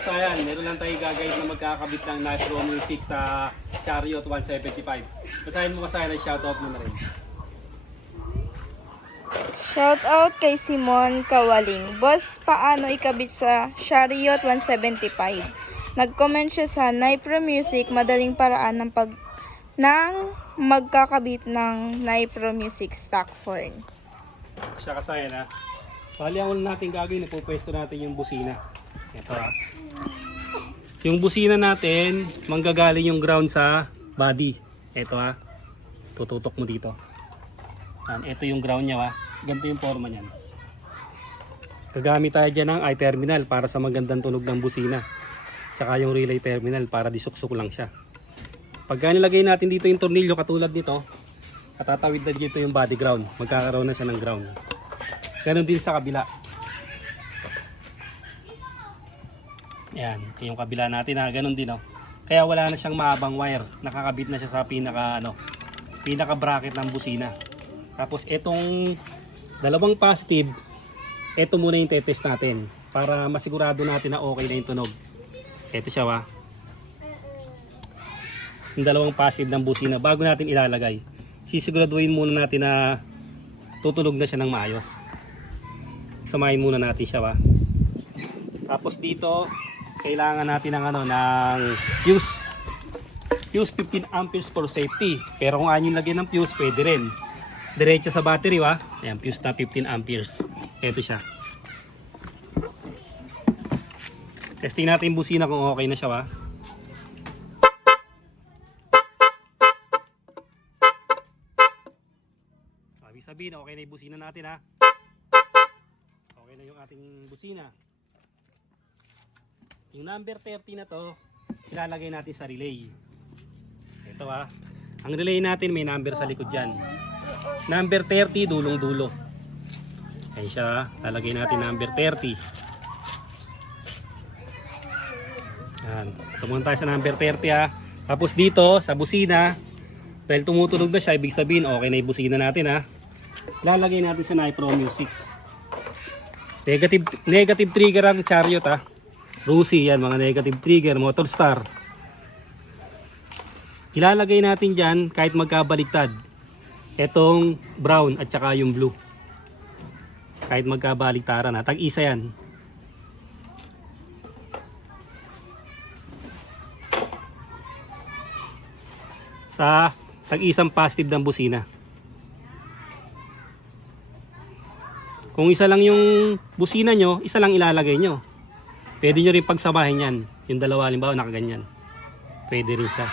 kasayan, meron lang tayo gagawin na magkakabit ng Nitro Music sa Chariot 175. Kasayan mo kasayan at shoutout mo na rin. Shoutout kay Simon Kawaling. Boss, paano ikabit sa Chariot 175? Nag-comment siya sa Nitro Music, madaling paraan ng magkakabit ng Nitro Music stock horn. Siya kasayan ha. Bali ang una natin gagawin, ipupwesto natin yung busina. Ito ha. Yung busina natin, manggagaling yung ground sa body. Ito ha. Tututok mo dito. Ito yung ground niya ha. Ganito yung forma niyan. Gagamit tayo dyan ng i-terminal para sa magandang tunog ng busina. Tsaka yung relay terminal para disuksok lang siya. Pagka nilagay natin dito yung tornilyo katulad nito, katatawid na dito yung body ground. Magkakaroon na siya ng ground. Ganon din sa kabila. Ayan, yung kabila natin ha, ganon din oh. Kaya wala na siyang mahabang wire. Nakakabit na siya sa pinaka bracket ng busina. Tapos itong dalawang positive, ito muna yung tetest natin para masigurado natin na okay na yung tunog. Ito siya ha. Yung dalawang positive ng busina bago natin ilalagay. Sisiguraduhin muna natin na tutunog na siya ng maayos. Samahin muna natin siya ha. Tapos dito kailangan natin ng fuse. Fuse 15 amperes for safety. Pero kung ayaw lagyan ng fuse, pwede rin. Diretso sa battery ha. Ayan, fuse na 15 amperes. Ito siya. Testing natin yung busina kung okay na siya ha. Ibig sabihin, okay na yung busina natin ha. Okay na yung ating busina. Yung number 30 na to, ilalagay natin sa relay. Ito ha. Ang relay natin may number sa likod dyan. Number 30, dulong-dulo. Ayan siya. Lalagay natin number 30. Ayan. Tumunta tayo sa number 30 ha. Tapos dito, sa busina, dahil tumutunog na siya, ibig sabihin, okay na yung busina natin ha. Lalagay natin sa Nitro Music. Negative trigger ang Chariot ha. Rusi yan, mga negative trigger, motor star. Ilalagay natin dyan kahit magkabaliktad. Etong brown at saka yung blue. Kahit magkabaliktaran ha, tag-isa yan. Sa tag-isang positive ng busina. Kung isa lang yung busina nyo, isa lang ilalagay nyo. Pwede nyo rin pagsamahin yan. Yung dalawa, halimbawa nakaganyan. Pwede rin siya.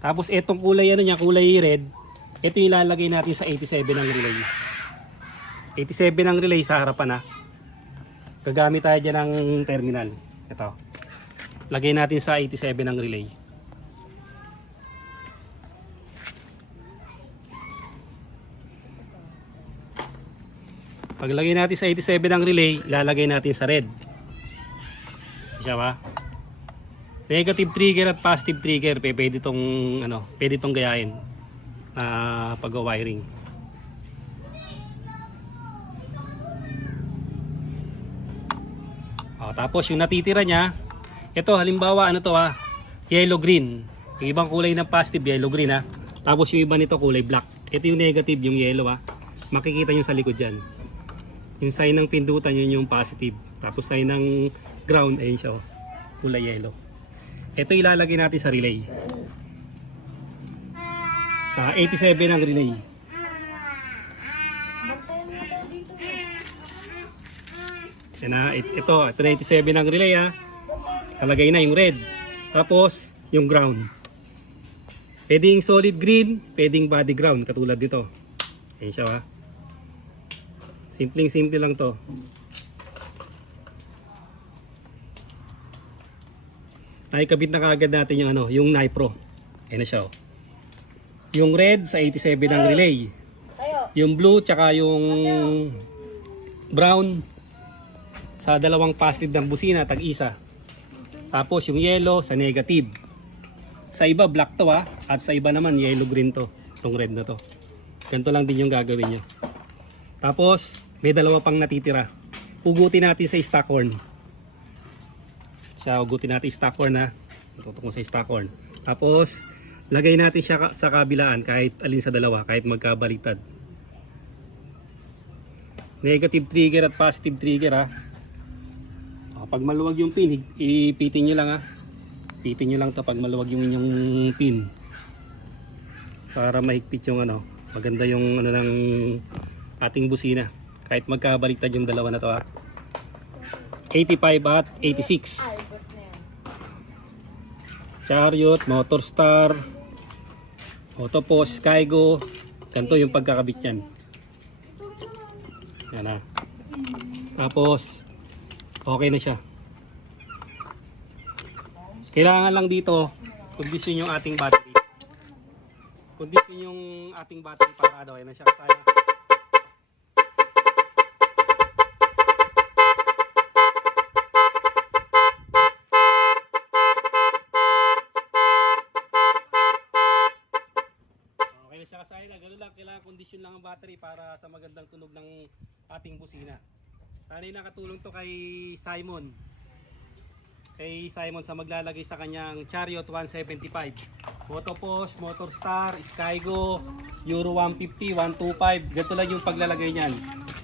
Tapos etong kulay kulay red, ito yung ilalagay natin sa 87 ng relay. 87 ng relay sa harapan ha. Gagamit tayo dyan ng terminal. Ito. Lagay natin sa 87 ng relay. Paglagay natin sa 87 ng relay, ilalagay natin sa red. Siya ba? Negative trigger at positive trigger, pwede itong gayahin na pag-wiring. Tapos yung natitira niya, ito halimbawa yellow green. Yung ibang kulay ng positive, yellow green ha. Tapos yung iba nito kulay black. Ito yung negative, yung yellow ha. Makikita nyo sa likod dyan. Yung sign ng pindutan yun yung positive. Tapos sign ng ground, ayun siya kulay yellow. Ito ilalagay natin sa relay. Sa 87 ng relay. Yan na, ito na 87 ng relay ha. Talagay na yung red. Tapos yung ground. Pwedeng solid green, pwedeng body ground katulad dito. Ayun siya ha. Simple lang to. Nakikabit na kaagad natin yung Nitro. Ayan na siya oh. Yung red sa 87 ng relay. Yung blue tsaka yung brown sa dalawang positive ng busina, tag-isa. Tapos yung yellow sa negative. Sa iba black to ha, at sa iba naman yellow green to. Itong red na to. Ganito lang din yung gagawin nyo. Tapos may dalawa pang natitira. Hugutin natin sa stock horn. siya, ugutin natin stock horn ha. Tutok ko sa stock horn. Tapos, lagay natin siya sa kabilaan kahit alin sa dalawa, kahit magkabaliktad. Negative trigger at positive trigger ha. Pag maluwag yung pin, ipitin nyo lang ha. Ipitin nyo lang to pag maluwag yung inyong pin. Para mahigpit yung ano, maganda yung ano ng ating busina. Kahit magkabaliktad yung dalawa na to ha. 85 at 86. Chariot, Motorstar, Autopos, Skygo. Ganito yung pagkakabit yan. Yan ha. Tapos, okay na siya. Kailangan lang dito, kondisyon yung ating battery. Kondisyon yung ating battery para ano, yan na siya kasaya. Okay na siya kasaya na. Ganun lang, kailangan kondisyon lang ang battery para sa magandang tunog ng ating busina. Sana'y nakatulong to kay Simon. Kay Simon sa maglalagay sa kanyang Chariot 175. Motopos, Motorstar, Skygo, Euro 150, 125. Ganito lang yung paglalagay niyan.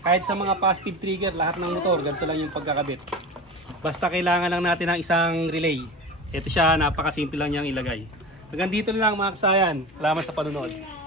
Kahit sa mga positive trigger, lahat ng motor, ganito lang yung pagkakabit. Basta kailangan lang natin ng isang relay. Ito siya, napakasimple lang niyang ilagay. Hanggang dito na lang mga kasayan. Salamat sa panonood.